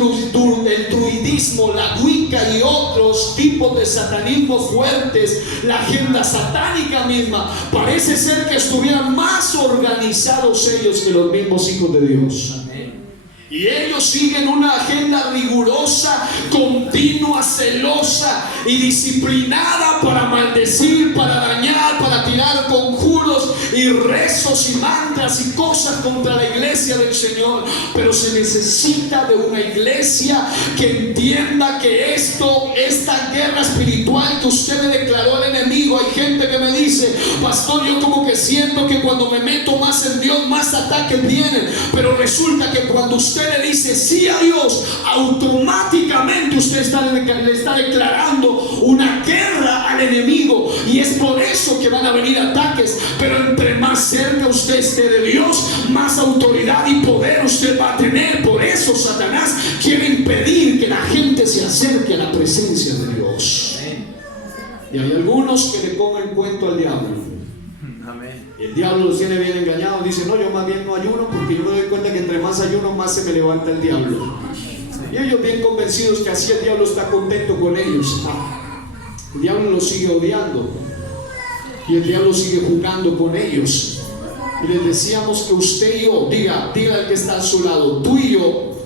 el druidismo, la wicca y otros tipos de satanismo fuertes, la agenda satánica misma, parece ser que estuvieran más organizados ellos que los mismos hijos de Dios. Y ellos siguen una agenda rigurosa, continua, celosa y disciplinada para maldecir, para dañar, para tirar conjuros y rezos y mantras y cosas contra la iglesia del Señor. Pero se necesita de una iglesia que entienda que esta guerra espiritual que usted le declaró al enemigo, hay gente que me dice, pastor, yo como que siento que cuando me meto más en Dios, más ataques vienen. Pero resulta que cuando usted le dice sí a Dios, automáticamente usted le está declarando una guerra al enemigo, y es por eso que van a venir ataques. Pero entre más cerca usted esté de Dios, más autoridad y poder usted va a tener. Por eso Satanás quiere impedir que la gente se acerque a la presencia de Dios. Y hay algunos que le pongan cuento al diablo. Y el diablo los tiene bien engañados. Dice, no, yo más bien no ayuno, porque yo me doy cuenta que entre más ayuno, más se me levanta el diablo. Y ellos bien convencidos que así el diablo está contento con ellos. El diablo los sigue odiando, y el diablo sigue jugando con ellos. Y les decíamos que usted y yo, diga al que está a su lado, tú y yo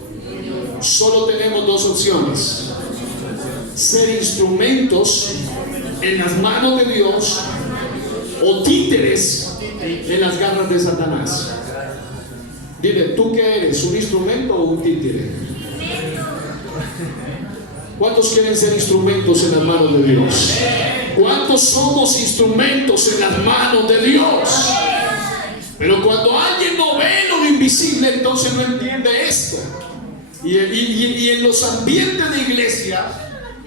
solo tenemos dos opciones: ser instrumentos en las manos de Dios, o títeres en las garras de Satanás. Dile, ¿tú qué eres? ¿Un instrumento o un títere? ¿Cuántos quieren ser instrumentos en las manos de Dios? ¿Cuántos somos instrumentos en las manos de Dios? Pero cuando alguien no ve lo invisible, entonces no entiende esto. Y en los ambientes de iglesia,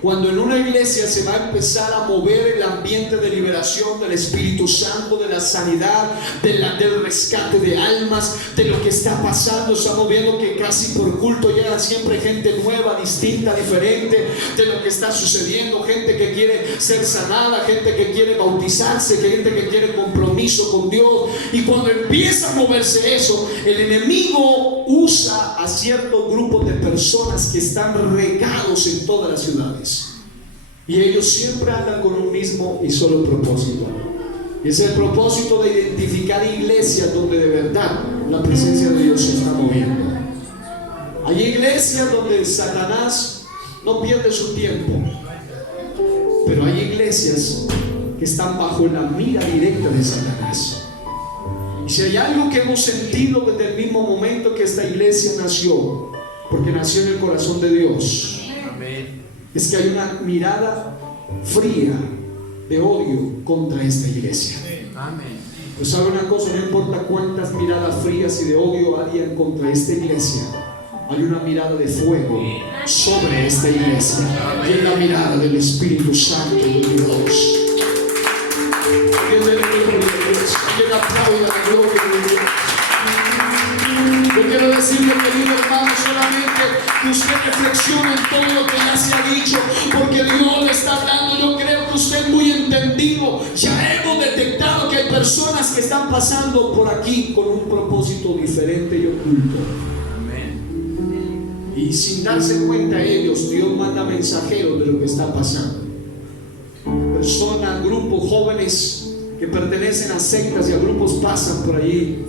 Cuando en una iglesia se va a empezar a mover el ambiente de liberación del Espíritu Santo, de la sanidad, del rescate de almas, de lo que está pasando, estamos viendo que casi por culto llega siempre gente nueva, distinta, diferente de lo que está sucediendo, gente que quiere ser sanada, gente que quiere bautizarse, gente que quiere compromiso con Dios. Y cuando empieza a moverse eso, el enemigo usa a ciertos grupos de personas que están regados en todas las ciudades. Y ellos siempre andan con un mismo y solo propósito. Y es el propósito de identificar iglesias donde de verdad la presencia de Dios se está moviendo. Hay iglesias donde Satanás no pierde su tiempo, pero hay iglesias que están bajo la mira directa de Satanás. Y si hay algo que hemos sentido desde el mismo momento que esta iglesia nació, porque nació en el corazón de Dios, es que hay una mirada fría de odio contra esta iglesia. Pues sabe una cosa, no importa cuántas miradas frías y de odio hayan contra esta iglesia, hay una mirada de fuego sobre esta iglesia, y es la mirada del Espíritu Santo de Dios. Que aplauda la gloria de Dios. Yo quiero decirle, querido hermano, solamente que usted reflexione en todo lo que ya se ha dicho, porque Dios le está hablando. Yo creo que usted es muy entendido. Ya hemos detectado que hay personas que están pasando por aquí con un propósito diferente y oculto. Y sin darse cuenta ellos, Dios manda mensajeros de lo que está pasando. Personas, grupos, jóvenes que pertenecen a sectas y a grupos pasan por allí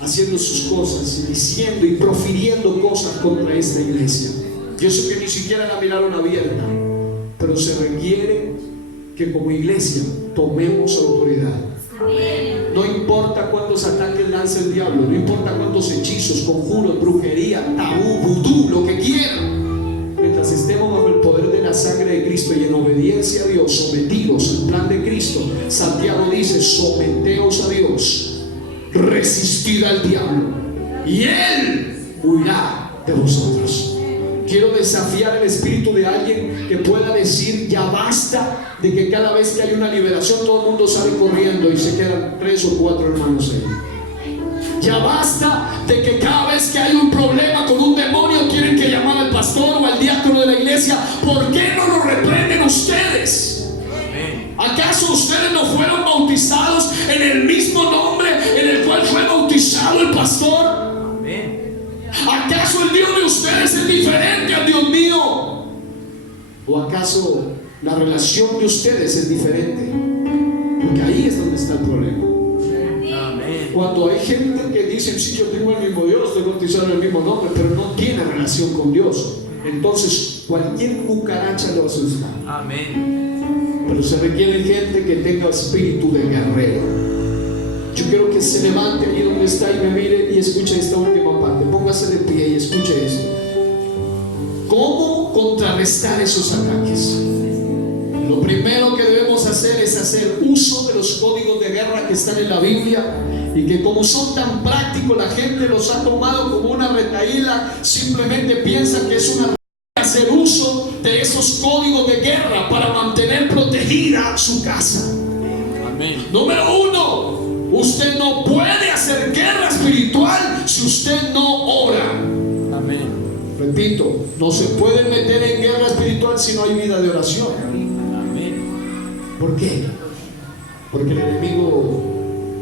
haciendo sus cosas, diciendo y profiriendo cosas contra esta iglesia. Yo sé que ni siquiera la miraron abierta, pero se requiere que como iglesia tomemos autoridad. No importa cuántos ataques lance el diablo, no importa cuántos hechizos, conjuros, brujería, tabú, vudú, lo que quieran, mientras estemos bajo el poder de la sangre de Cristo y en obediencia a Dios, sometidos al plan de Cristo. Santiago dice: someteos a Dios, resistid al diablo y él huirá de vosotros. Quiero desafiar el espíritu de alguien que pueda decir: ya basta de que cada vez que hay una liberación todo el mundo sale corriendo y se quedan 3 o 4 hermanos ahí. Ya basta de que cada vez que hay un problema con un demonio tienen que llamar al pastor o al diácono de la iglesia. ¿Por qué no lo reprenden ustedes? ¿Acaso ustedes no fueron bautizados en el mismo nombre en el cual fue bautizado el pastor? ¿Acaso el Dios de ustedes es diferente al Dios mío? ¿O acaso la relación de ustedes es diferente? Porque ahí es donde está el problema. Cuando hay gente que dice: sí, yo tengo el mismo Dios, estoy bautizado en el mismo nombre, pero no tiene relación con Dios, entonces cualquier cucaracha lo asusta. Pero se requiere gente que tenga espíritu de guerrero. Yo quiero que se levante allí donde está y me mire y escuche esta última parte. Póngase de pie y escuche esto. ¿Cómo contrarrestar esos ataques? Lo primero que debemos hacer es hacer uso de los códigos de guerra que están en la Biblia, y que como son tan prácticos, la gente los ha tomado como una retahíla. Simplemente piensan que es una hacer uso de esos códigos de guerra para mantener protegida su casa. Número 1, usted no puede hacer guerra espiritual si usted no ora. Repito, no se puede meter en guerra espiritual si no hay vida de oración. ¿Por qué? Porque el enemigo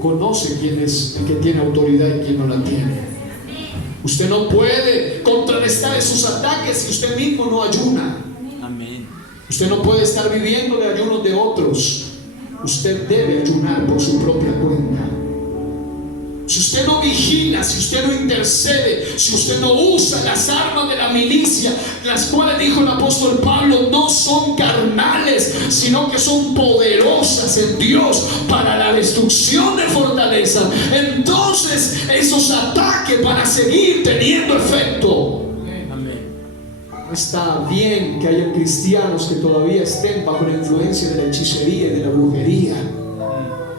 conoce quién es el que tiene autoridad y quién no la tiene. Usted no puede contrarrestar esos ataques si usted mismo no ayuna. Usted no puede estar viviendo de ayunos de otros. Usted debe ayunar por su propia cuenta. Si usted no vigila, si usted no intercede, si usted no usa las armas de la milicia, las cuales, dijo el apóstol Pablo, no son carnales, sino que son poderosas en Dios para la destrucción de fortalezas, entonces esos ataques van a seguir teniendo efecto. No está bien que haya cristianos que todavía estén bajo la influencia de la hechicería y de la brujería,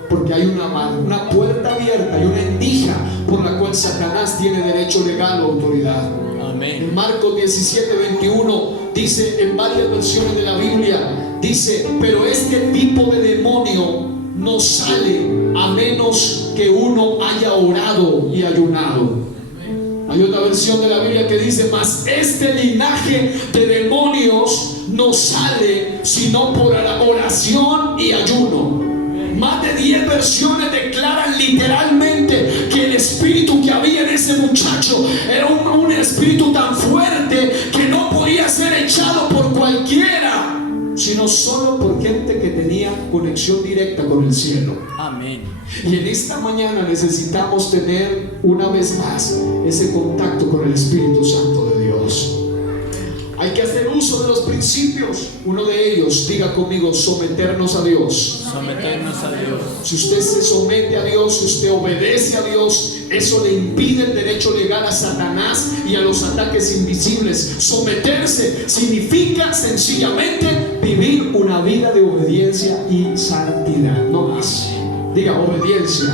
porque hay una puerta abierta y una endija por la cual Satanás tiene derecho legal o autoridad. Amén. En Marcos 17:21 dice, en varias versiones de la Biblia, dice, pero este tipo de demonio no sale a menos que uno haya orado y ayunado. Hay otra versión de la Biblia que dice, mas este linaje de demonios no sale sino por la oración y ayuno. Más de 10 versiones declaran literalmente que el espíritu que había en ese muchacho era un espíritu tan fuerte que no podía ser echado por cualquiera, sino solo por gente que tenía conexión directa con el cielo. Amén. Y en esta mañana necesitamos tener una vez más ese contacto con el Espíritu Santo de Dios. Hay que hacer uso de los principios. Uno de ellos, diga conmigo, someternos a Dios. Someternos a Dios. Si usted se somete a Dios, si usted obedece a Dios, eso le impide el derecho legal a Satanás y a los ataques invisibles. Someterse significa sencillamente vivir una vida de obediencia y santidad, no más. Diga obediencia,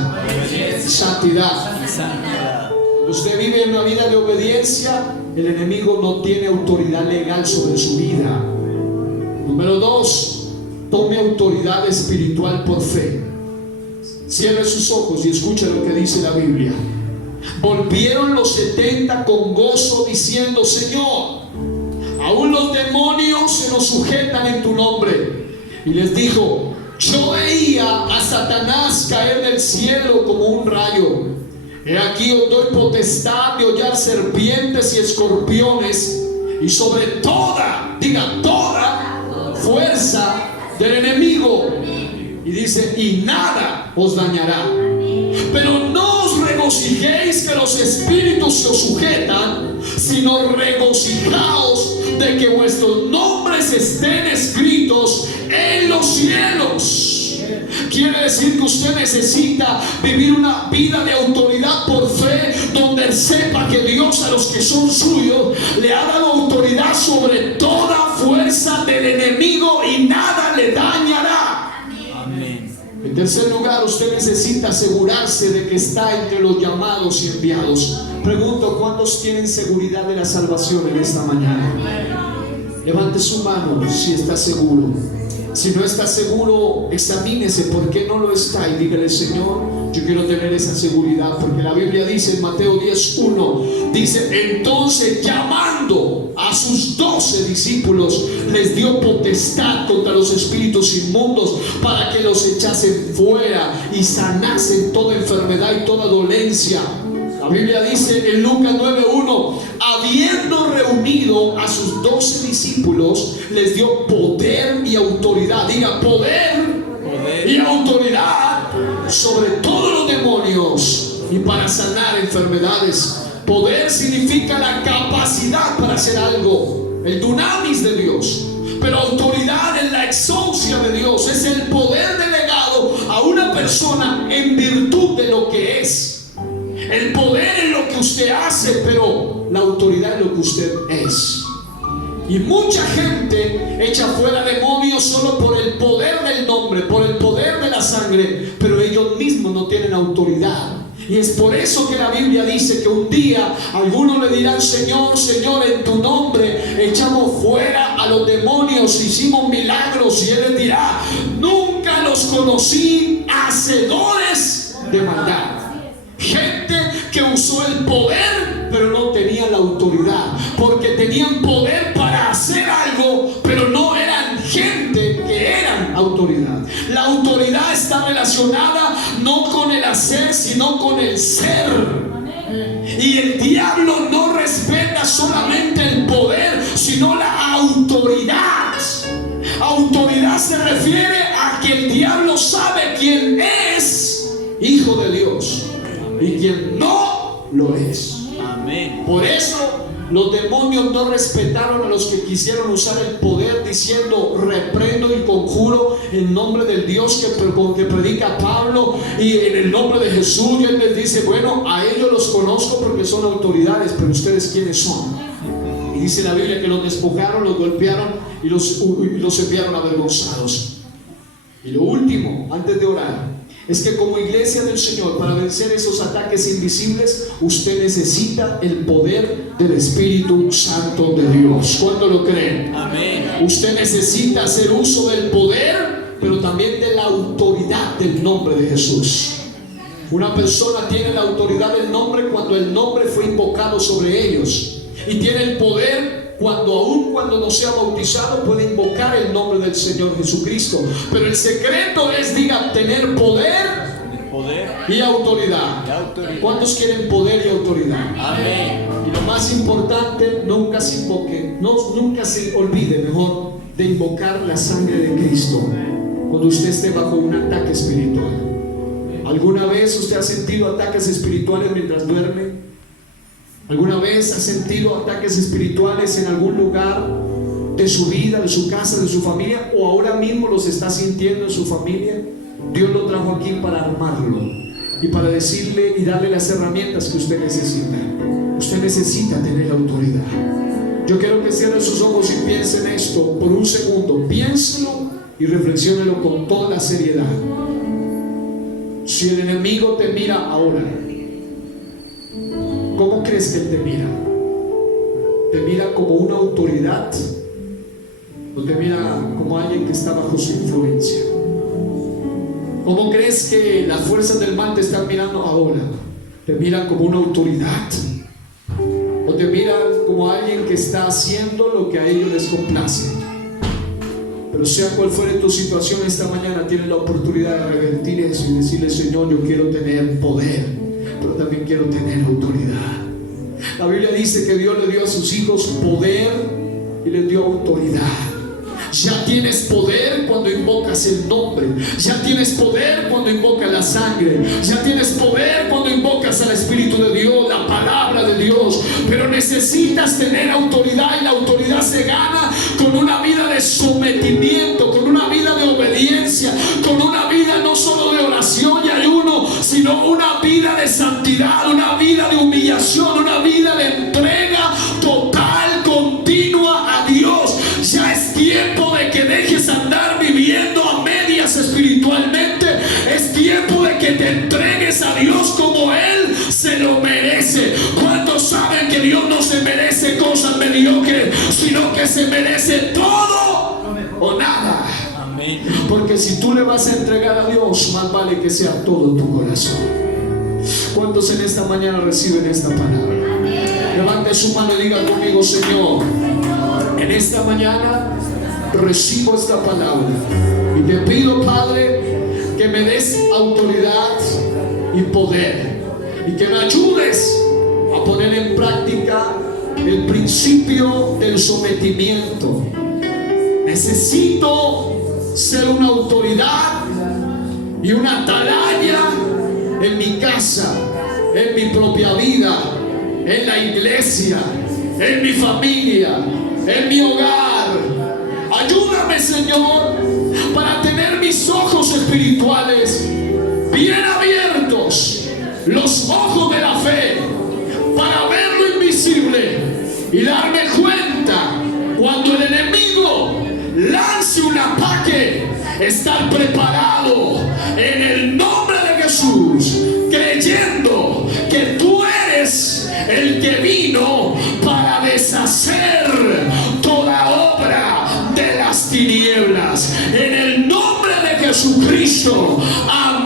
santidad. Santidad. Usted vive en una vida de obediencia, el enemigo no tiene autoridad legal sobre su vida. Número 2, tome autoridad espiritual por fe. Cierre sus ojos y escuche lo que dice la Biblia. Volvieron los 70 con gozo diciendo, Señor, aún los demonios se nos sujetan en tu nombre. Y les dijo, yo veía a Satanás caer del cielo como un rayo. He aquí os doy potestad de hollar serpientes y escorpiones y sobre toda, diga toda fuerza del enemigo. Y dice, y nada os dañará. Pero no os regocijéis que los espíritus se os sujetan, sino regocijaos de que vuestros nombres estén escritos en los cielos. Quiere decir que usted necesita vivir una vida de autoridad por fe, donde sepa que Dios a los que son suyos le ha dado autoridad sobre toda fuerza del enemigo y nada le dañará. Amén. En tercer lugar, usted necesita asegurarse de que está entre los llamados y enviados. Pregunto, ¿cuántos tienen seguridad de la salvación en esta mañana? Levante su mano si está seguro. Si no está seguro, examínese por qué no lo está y dígale, Señor, yo quiero tener esa seguridad, porque la Biblia dice en Mateo 10:1, dice, entonces llamando a sus 12 discípulos, les dio potestad contra los espíritus inmundos para que los echasen fuera y sanasen toda enfermedad y toda dolencia. La Biblia dice en Lucas 9:1, habiendo reunido a sus 12 discípulos, les dio poder y autoridad. Diga poder y autoridad sobre todos los demonios y para sanar enfermedades. Poder significa la capacidad para hacer algo, el dunamis de Dios. Pero autoridad es la exousia de Dios, es el poder delegado a una persona en virtud de lo que es. El poder es lo que usted hace, pero la autoridad es lo que usted es. Y mucha gente echa fuera demonios solo por el poder del nombre, por el poder de la sangre, pero ellos mismos no tienen autoridad. Y es por eso que la Biblia dice que un día algunos le dirán, Señor, Señor, en tu nombre echamos fuera a los demonios, hicimos milagros. Y Él les dirá, nunca los conocí, hacedores de maldad. Gente que usó el poder, pero no tenía la autoridad, porque tenían poder para hacer algo, pero no eran gente que eran autoridad. La autoridad está relacionada no con el hacer, sino con el ser. Y el diablo no respeta solamente el poder, sino la autoridad. Autoridad se refiere a que el diablo sabe quién es hijo de Dios y quien no lo es. Amén. Por eso los demonios no respetaron a los que quisieron usar el poder, diciendo, reprendo y conjuro en nombre del Dios que predica Pablo y en el nombre de Jesús. Y Él les dice, bueno, a ellos los conozco porque son autoridades, pero ustedes ¿quiénes son? Y dice la Biblia que los despojaron, los golpearon y los enviaron avergonzados. Y lo último, antes de orar, es que como iglesia del Señor, para vencer esos ataques invisibles, usted necesita el poder del Espíritu Santo de Dios. ¿Cuánto lo creen? Amén. Usted necesita hacer uso del poder, pero también de la autoridad del nombre de Jesús. Una persona tiene la autoridad del nombre cuando el nombre fue invocado sobre ellos, y tiene el poder aun cuando no sea bautizado puede invocar el nombre del Señor Jesucristo. Pero el secreto es, diga, tener poder y autoridad. ¿Cuántos quieren poder y autoridad? Amén. Y lo más importante, nunca se invoque, nunca se olvide, mejor, de invocar la sangre de Cristo cuando usted esté bajo un ataque espiritual. ¿Alguna vez usted ha sentido ataques espirituales mientras duerme? ¿Alguna vez ha sentido ataques espirituales en algún lugar de su vida, de su casa, de su familia, o ahora mismo los está sintiendo en su familia? Dios lo trajo aquí para armarlo y para decirle y darle las herramientas que usted necesita. Usted necesita tener autoridad. Yo quiero que cierre sus ojos y piense en esto por un segundo. Piénselo y reflexiónelo con toda la seriedad. Si el enemigo te mira ahora, ¿cómo crees que él te mira? ¿Te mira como una autoridad o te mira como alguien que está bajo su influencia? ¿Cómo crees que las fuerzas del mal te están mirando ahora? ¿Te miran como una autoridad o te miran como alguien que está haciendo lo que a ellos les complace? Pero sea cual fuere tu situación esta mañana, tienes la oportunidad de revertir eso y decirle: Señor, yo quiero tener poder, pero también quiero tener autoridad. La Biblia dice que Dios le dio a sus hijos poder y les dio autoridad. Ya tienes poder cuando invocas el nombre. Ya tienes poder cuando invocas la sangre. Ya tienes poder cuando invocas al Espíritu de Dios, la palabra de Dios. Pero necesitas tener autoridad, y la autoridad se gana con una vida de sometimiento, con una vida de obediencia, con una vida no solo de oración y ayuno, sino una vida de santidad, una vida de humillación, una vida de entrega total, continua a Dios. Ya es tiempo de que dejes andar viviendo a medias espiritualmente. Es tiempo de que te entregues a Dios como Él se lo merece. ¿Cuántos saben que Dios no se merece cosas mediocres, sino que se merece todo o nada? Amén. Porque si tú le vas a entregar a Dios, más vale que sea todo tu corazón. ¿Cuántos en esta mañana reciben esta palabra? Levante su mano y diga conmigo: Señor, en esta mañana recibo esta palabra y te pido, Padre, que me des autoridad y poder, y que me ayudes a poner en práctica el principio del sometimiento. Necesito ser una autoridad y una atalaya en mi casa, en mi propia vida, en la iglesia, en mi familia, en mi hogar. Ayúdame, Señor, para tener mis ojos espirituales bien abiertos, los ojos de la fe, para ver lo invisible y darme cuenta cuando el enemigo lance un ataque, estar preparado en el nombre de Jesús, creyendo que tú eres el que vino para deshacer toda obra de las tinieblas. En el nombre de Jesucristo, amén.